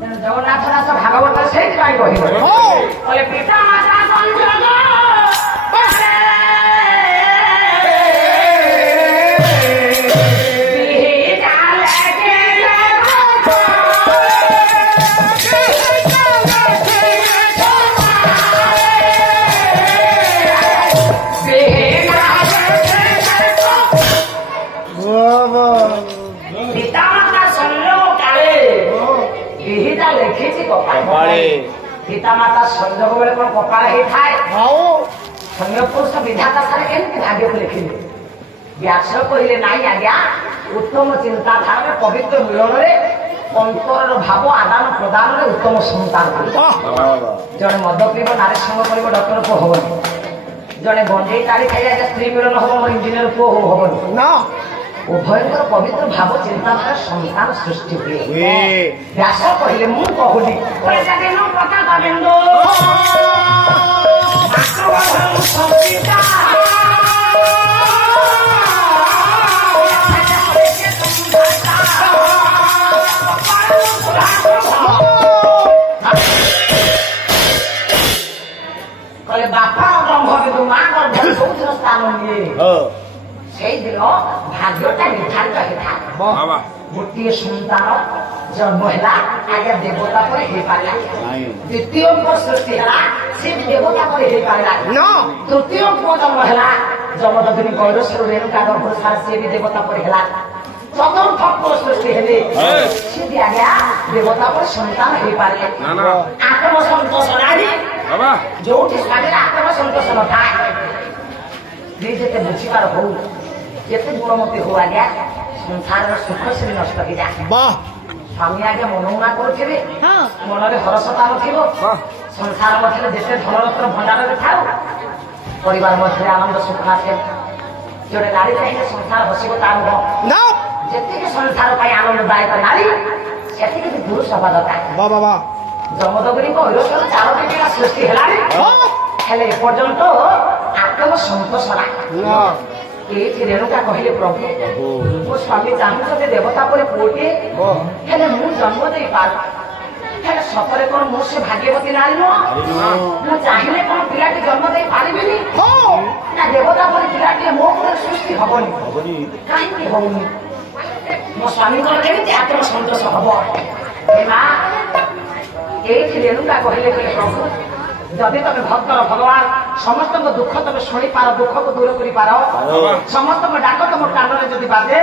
जगन्नाथ दास भागवत से कहले पिता माता संजोग पिता माता संजोग बेले कौन कपाल ही थाए संयोग पुरुष विधाता सारे केमती भाग्य को लिखिले व्यास कहले नाई आज्ञा उत्तम चिंताधारा में पवित्र मिलन रे अंतर भाव आदान प्रदान रे उत्तम संतान जड़े मद पीब नारी संग कर डॉक्टर को हबन जड़े गंजेई ताड़ी खाई स्त्री मिलन हम मोर इंजीनियर को हबन ना उभयंकर पवित्र भाव चिंताधारा संतान सृष्टि हुए व्यास कहले मु कहली कहले बापा ब्रह्म विदु माँ गर्भ स्थान निये भाग्यटा निर्धारित होता गोटे सन्तान जन्म है आगे देवता पर द्वितीय सृष्टि है सी देवता पर तृतीय जन्म है जमदग्नि गौरस्वर रेणुका गर्भ सार सी भी देवता पर चतुर्थ सृष्टि है सी भी आगे देवता पर सन्तान हो पारे आत्मसंतोष जो स्वामी आत्मसंतोष न था बुझीपार हो जिते गुणमती हो आज्ञा संसार सुख से नष्ट हो जाए स्वामी आज्ञा मनोमुना करुवे मन में हरसता संसार मध्य जिते धनरत्न भंडार में था परिवार मध्य आनंद सुख आसे जोड़े नारी चाहिए संसार बसब तार जिते संसार आनंददायक नारी से पुरुष हवा दरकार जमदग्नि ऐरसर 4टी पिला सृष्टि है एपर्यंत आत्म संतोष रेणुका कहले प्रभु मो स्वामी चाहते देवता पर पुओटे मु जन्म दे पार सतरे कौन मो से भाग्यवती नारी नुह चाहिए कौन पिलाटी जन्म दे पारि ना देवता पर पिलाटी मो पर सृष्टि हबनी कहीं हौनी मो स्वामी केमी आत्म संतोष हम रेणुका कहले प्रभु जदि तुम भक्तर भगवान समस्त दुख तुम शुणी पार दुख को दूर कर पार समस्त डाक तुम कान में जब बाजे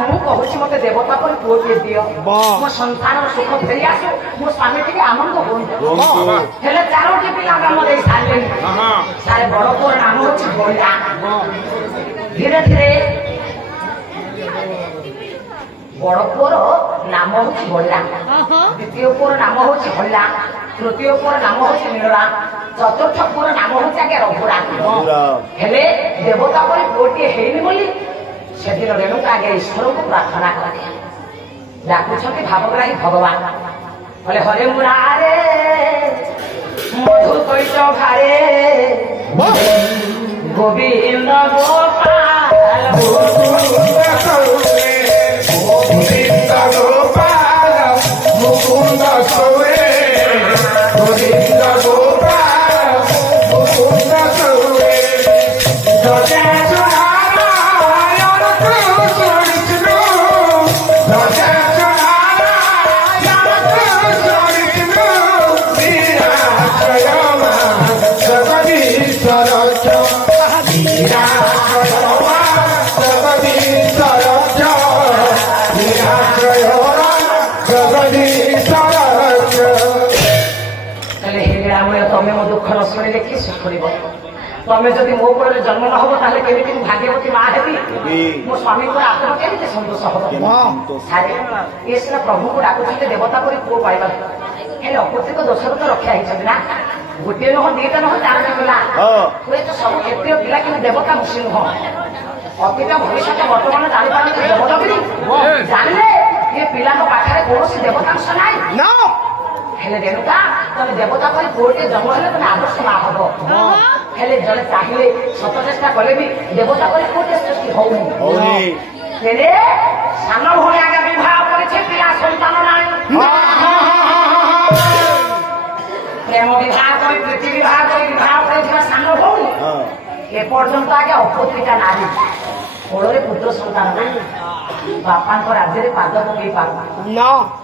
मु कहूँ मत देवता पर पुओटे दियो मो संसार सुख फेरी आसु मो स्वामी टी आनंद हो 4टी पिला नाम दे सारे सारे बड़ पुओ नाम हूँ बलिया धीरे धीरे बड़ पुओर नाम हूँ बलिया द्वितीय पुओर नाम हूँ हल्ला तृतीय पुओर नाम हूँ नीलरा चतुर्थ पुओर नाम हूँ आगे रघुरा हेले देवता पर पुओटे हेनी बोली से दिन रेणुका आगे ईश्वर को प्रार्थना करे डाकुछंती भावग्राही भगवान बोले हरे मुरारे मधु कैच भारे गोविंद गोपाल गोविंद गोपाल मुकुंद सौरे गोविंद गोपाल मुकुंद सौरे तमें जब मो कोल जन्म न हम केमी भाग्यवती माँ हेबी मो स्वामी को आत्मा केमी सन्तोष हम सारे ये सीना प्रभु को डाकुचे देवता पर पुओ पाइबा हेले अपुत्रिक दोषर तो रक्षा होती ना गोटे नुह 2टा नुह 4टा पिला हुए तो सब क्षेत्रीय पिला कि देवता मुसी नुह अतीत भविष्य बर्तमान जापार जमदग्नि जानले ये पिला पाखे कौन देवतांश ना हेले रेणुका तुम देवता पर पुओटे जन्म हेले तुम आदर्श माँ हम हेले जड़े चाहिए सत चेष्टा कले भी देवता पर पुओटे सृष्टि होनी सान भाई आगे विवाह कर पिला सन्तान ना एपर्यंत आगे अपत्रिका नारी कोड़े पुत्र सन्तान बापा राज्य में पाद पकई पार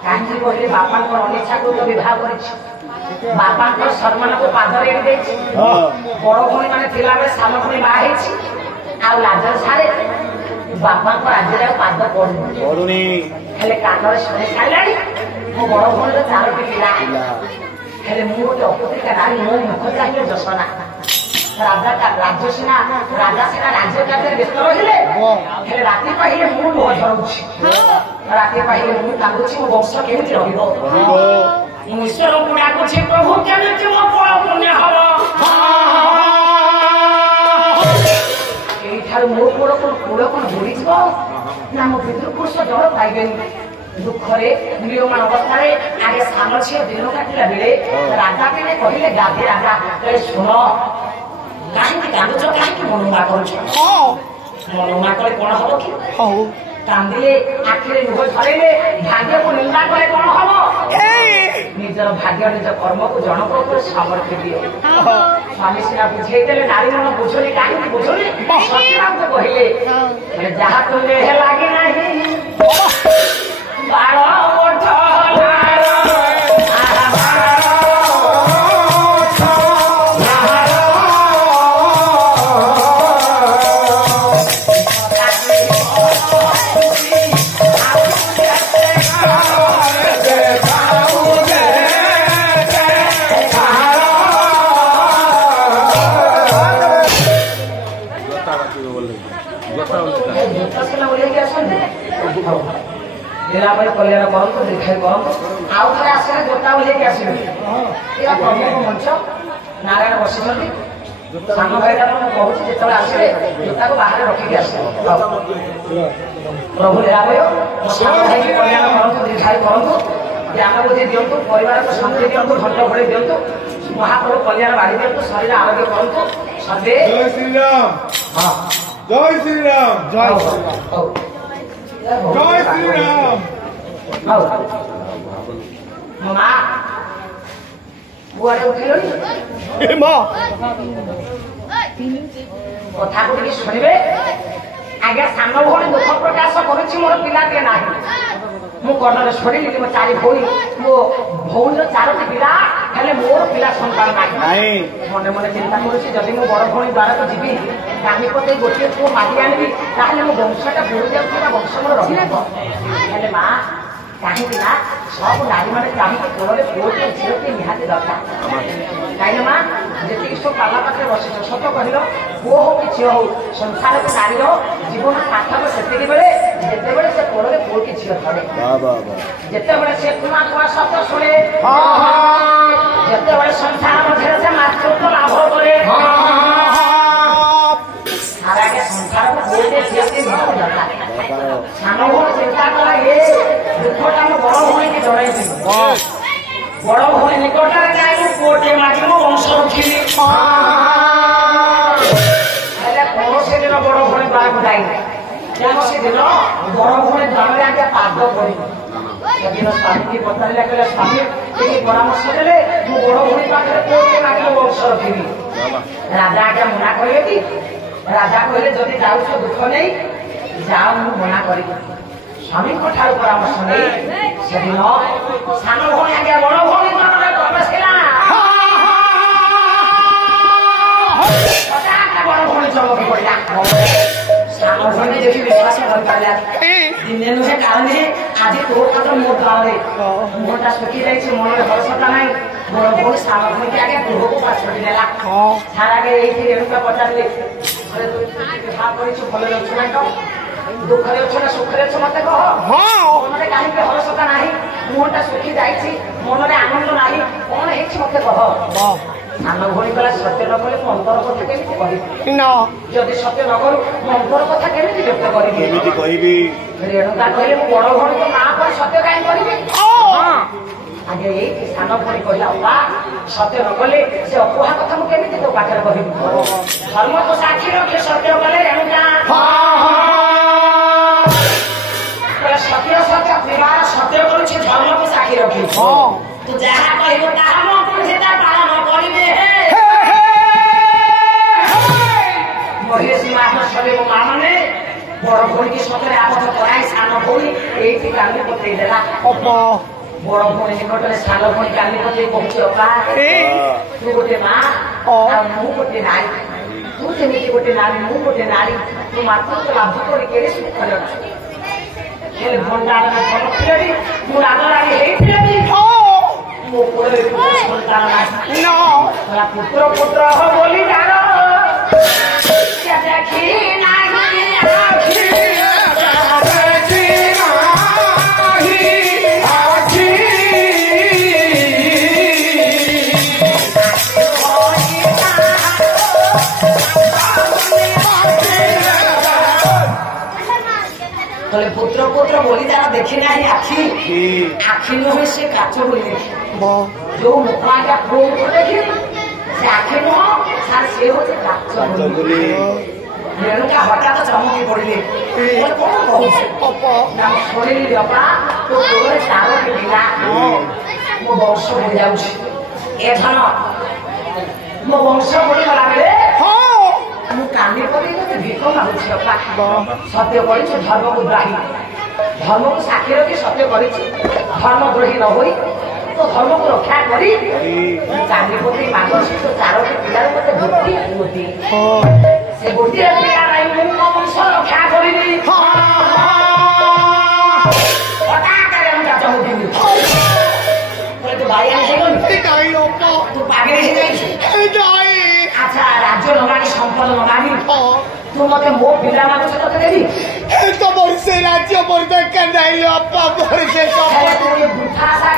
कहीं कहले बापा अनिच्छा तो विवाह कर बापा सम्मान को पाद बड़ भाई मैंने सान भाई बाहर लाजर सारे बापा राज्य पाद पड़ुनी हेले कान शुणी सारा मो बड़ भाई चारोटी पिला हेले मु गोटे अपत्रिका नारी मो मुख चाहिए जसना राज्य सीना राजा सीना राज्य कार्य व्यस्त रही राति पाइले मु लुह झरुछि राति पाइले मु कांदुछि मो वंश केमिति रहिबो मु ईश्वर को डाकुछि प्रभु केमिति मो फल पुण्य हबो एई थार मो कोड़ को बुड़ी जिवो ना मो पितृपुरुष जल पाइबेनी दुखरे नियमान अवस्था आगे सान झील दिन काटिला बेले राजा मैंने कहले गाधी राजा शुण कहीं कांदुच कहीं मनुमा कर मनुमा कले कौन हम कि कांदिले आखिरे लुह झरेले भाग्य को निंदा कले कौन हम निजर भाग्य निज कर्म को जनक सामर्थ्य दिए स्वामी सीना बुझेदेले नारी मन बुझुनी कहीं बुझुनी सत्यराम को कहले जहाँ तुमने लगे नहीं कल्याण करते दीर्घायु करते आउ थे आसने जोता ओल्लैक आसवे प्रभु मंच नारायण बसी सान भाई कहूँ जो आसवे जोता को बाहर रखिक आस प्रभु लीलाभय सान भाई कल्याण करते दीर्घायु करते ज्ञान बुद्धि दिंतु परिवार को शांति दिंतु घंट घोड़े दिंतु महाप्रभु कल्याण बाढ़ी दिंतु शरीर आरोग्य करतु सर्वे जय श्री राम जय श्री राम जय श्री राम माँ बुआरे उठिल कथा को टी शुणे आज्ञा सान भाई दुख प्रकाश करुच्ची मोर पिलाटे ना मु कर्णरे शुणी मो चारि भाई मो भौर चारोटी पिला हेले मोर पिला संतान ना मन मन चिंता करुच्ची मो बड़ भाई द्वारा को जीवी कामी पते गोटे पुओ मारि आनबी ताहले मो वंशटा बुड़ी जाउथबा वंश मोर रही हेले माँ कहीं सब नारी मैंने चाहिए कोड़े पुओटे झीलटे निहाती दरकार कहीं माँ जी सब पाला पाखे बस सत कह पुओ हो कि झील हो संसार को नारीर जीवन सार्थक से बेले जिते बड़े से कोड़े पुओ कि झील धरे जिते बड़े से कुआ कुआ शब्द शुणे जिते बड़े संसार मध्य से मातृत्व लाभ करे संसार को पुओटे झीलटे निहाती दरकार सान भाई चिंता कला ये दुखटा मो बड़ भाई के जड़ाई बड़ भाई निकटरे जाए पुओटे मागे मो वंश रखिली कौन से दिन बड़ भाई बाहर जाए कौन से दिन बड़ भाई द्वारे आगे पाद पड़ी सेदिन स्वामी की पचारे कहले स्वामी ये परामर्श देले मो बड़ भाई पाखे पुओटे मागे मो वंश रखिली राजा आगे मना कहले कि राजा कहले जदि जाऊछ दुख नहीं जाओ मु मना करी स्वामी को ठार परामर्श नहीं सेदिन सान भाई आगे बड़ भाई मनरे प्रवेश केला बड़ भाई चमकी पड़ा सान भाई देखी विश्वास कर पारा दिने नुहे कारण आज तोर खातर मोर द्वार मोटा सुखी जाइए मन में हर्षता ना बड़ भाई सान भाई के आगे गृह को पाछड़ी नेला सारा आगे ये रेणुका पचारे भल अच्छु ना दुखरे अच्छु ना सुखरे अच्छु मत कह मन में कहीं हर्षता ना मुहटा सुखी जाइए मन में आनंद ना कौन है मत कह सान भाई कला सत्य न कले अंतर कथा केमी कहि जदि सत्य न करू अंतर कथा केमी व्यक्त करी रेणुका कहले मु बड़ भाई तो ना पर सत्य कहीं करी आगे ये सान भाई कहला बा सत्य न कले से अपोहा कथा मु केमी तो पाखे कहि धर्म को साक्षी रखे सत्य कले रेणुका सत्य सत्य विवाह सत्य करू धर्म को साक्षी रखी तू जहाँ कहब ताहा पालन करिबे বড় ভৌণীকে সতরে আবদ্ধ করাই সান ভৌণী এইটি কান্দি পত্রেই দেলা বড় ভৌণী নিকটরে সান ভৌণী কান্দি পত্রেই কହୁଛି ଅପା ତୁ ଗୋଟେ ମା ଆଉ ମୁଁ ଗୋଟେ ନାରୀ ତୁ ଯେମିତି ଗୋଟେ ନାରୀ ମୁଁ ଗୋଟେ ନାରୀ ତୁ ମାତୃତ୍ୱ ଲାଭ କରି କେଡ଼େ ସୁଖରେ ଅଛୁ ହେଲେ ଭଣ୍ଡାର ଭଲ ପିଲାଟି ମୁଁ ରାଗରାଗି ହେଇଥିଲି ମୋ କୋଳରେ ସନ୍ତାନ ନାହିଁ ପୁତ୍ର ପୁତ୍ର ବୋଲି ଜାଣ ଦେଖି ନାହିଁ ଆଖି পুত্র পুত্র বলি যারা দেখি নাই আখি আখি নহে সে কাচ বলি দেখি जो मुखा फोन देखी से आखि नुह सार से होते काच बली रेणुका हठात चमकी पड़े कौन कहूँ शुणी बापा तो तोर तार पिला मो वंश बढ़ी जाऊे ए धन मो वंश बढ़ीगला बेले मु कांदी पड़ी भिख मागुची बापा सत्य कर धर्म को द्राही धर्म को साक्षी रखी सत्य कर धर्म द्रोही न हो तो धर्म को रक्षा करी कांदी पत्री मागुची तो चारोटी पिलार मते गोटी से गोटी पिला नहीं मु मो वंश रक्षा करी पता करे हम चाचा होती तो भाई आने तू पागे अच्छा राज्य लगानी संपद लगानी तू मत मो पिला मागुची तो देवी तो मोर से राज्य मोर बेकार नहीं अपा मोर से तू ये बुढ़ा सा